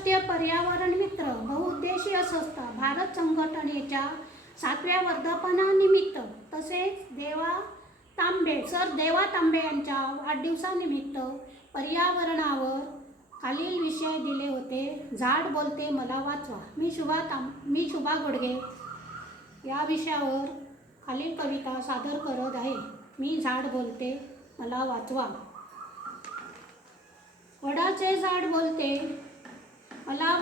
आंतरराष्ट्रीय पर्यावरण मित्र बहुउद्देशीय संस्था भारत संघटनेच्या सातव्या वर्धापनानिमित्त तसेच देवा तांबे सर देवा तांबे यांच्या वाढदिवसानिमित्त पर्यावरणावर खालील विषय दिले होते. झाड बोलते मला वाचवा. मी शुभा तांब मी शुभा गोडगे या विषयावर खालील कविता सादर करत आहे. मी झाड बोलते मला वाचवा. वडाचे झाड बोलते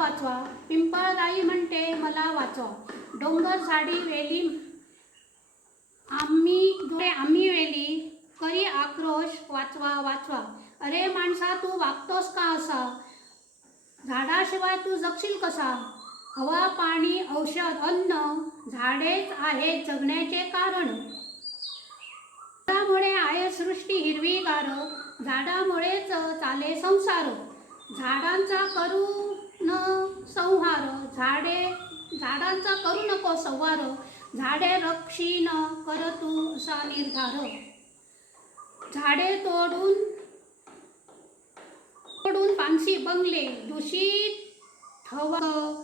वाचवा. पिंपळगाई म्हणते मला वाचवा. डोंगर साडी वेली आम्ही आम्ही वेली करी आक्रोश वाचवा वाचवा. अरे माणसा तू वागतोस का असा? झाडाशिवाय तू जगशील कसा? हवा पाणी औषध अन्न झाडेच आहेत जगण्याचे कारण. झाडामुळे आहे सृष्टी हिरवीगार झाडामुळेच चाले संसार. झाडांचा करू झाडे झाडांचा करू नको संवार. झाडे रक्षीन कर तू असा निर्धार. झाडे तोडून तोडून पानसी बंगले दूषित हवं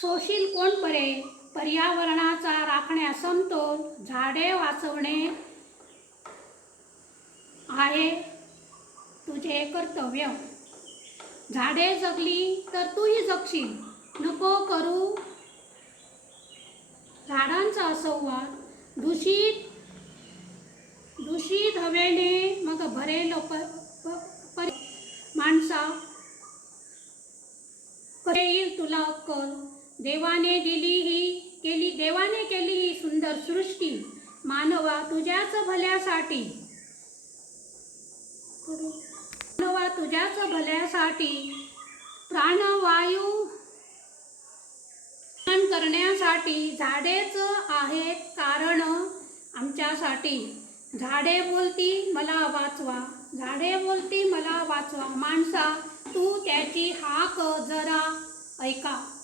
सोशील कोण परे? पर्यावरणाचा राखण्या समतोल झाडे वाचवणे आहे तुझे कर्तव्य. झाडे जगली तर तूही जगशील. नको करू. झाडांचा संवाद. दूषित दूषित हवेने मग भरेल प, प, प, माणसा. येईल तुला अक्कल. देवाने दिली ही केली देवाने केली ही सुंदर सृष्टी. मानवा तुझ्याच भल्यासाठी. मानवा तुझ्याच भल्यासाठी प्राणवायू करण्यासाठी झाडेच आहेत कारण आमच्यासाठी. झाडे बोलती मला वाचवा. झाडे बोलती मला वाचवा. माणसा तू त्याची हाक जरा ऐका.